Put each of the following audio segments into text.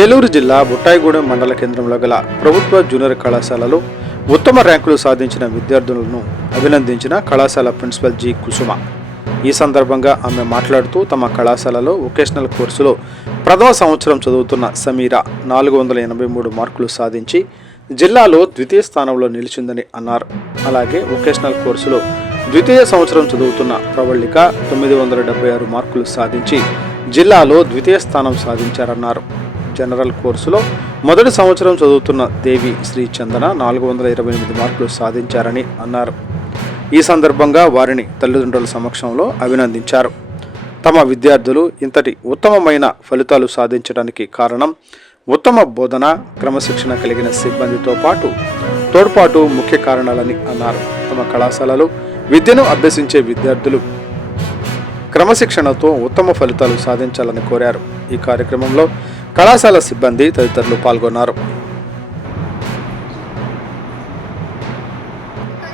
ఏలూరు జిల్లా బుట్టాయిగూడెం మండల కేంద్రంలో గల ప్రభుత్వ జూనియర్ కళాశాలలో ఉత్తమ ర్యాంకులు సాధించిన విద్యార్థులను అభినందించిన కళాశాల ప్రిన్సిపల్ జి కుసుమ. ఈ సందర్భంగా ఆమె మాట్లాడుతూ తమ కళాశాలలో వొకేషనల్ కోర్సులో ప్రథమ సంవత్సరం చదువుతున్న సమీర 483 మార్కులు సాధించి జిల్లాలో ద్వితీయ స్థానంలో నిలిచిందని అన్నారు. అలాగే వొకేషనల్ కోర్సులో ద్వితీయ సంవత్సరం చదువుతున్న ప్రవళిక 976 మార్కులు సాధించి జిల్లాలో ద్వితీయ స్థానం సాధించారన్నారు. జనరల్ కోర్సులో మొదటి సంవత్సరం చదువుతున్న దేవి శ్రీ చందన 428 మార్కులు సాధించారని అన్నారు. ఈ సందర్భంగా వారిని తల్లిదండ్రుల సమక్షంలో అభినందించారు. తమ విద్యార్థులు ఇంతటి ఉత్తమమైన ఫలితాలు సాధించడానికి కారణం ఉత్తమ బోధన, క్రమశిక్షణ కలిగిన సిబ్బందితో పాటు తోడ్పాటు ముఖ్య కారణాలని అన్నారు. తమ కళాశాలలో విద్యను అభ్యసించే విద్యార్థులు క్రమశిక్షణతో ఉత్తమ ఫలితాలు సాధించాలని కోరారు. ఈ కార్యక్రమంలో కళాశాల సిబ్బంది తదితరులు పాల్గొన్నారు.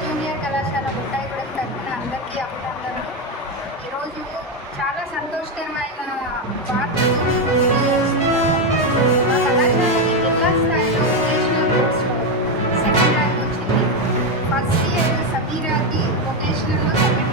జూనియర్ కళాశాల బుట్టాయిగూడెం తరఫున అందరికీ అభినందనలు. ఈరోజు చాలా సంతోషకరమైన వార్తలు మా కళాశాలకి జిల్లా స్థాయిలో వొకేషనల్ కోర్సులో సెకండ్ ర్యాంక్ వచ్చింది. ఫస్ట్ ఇయర్ సమీరాకి వొకేషనల్లో సెకండ్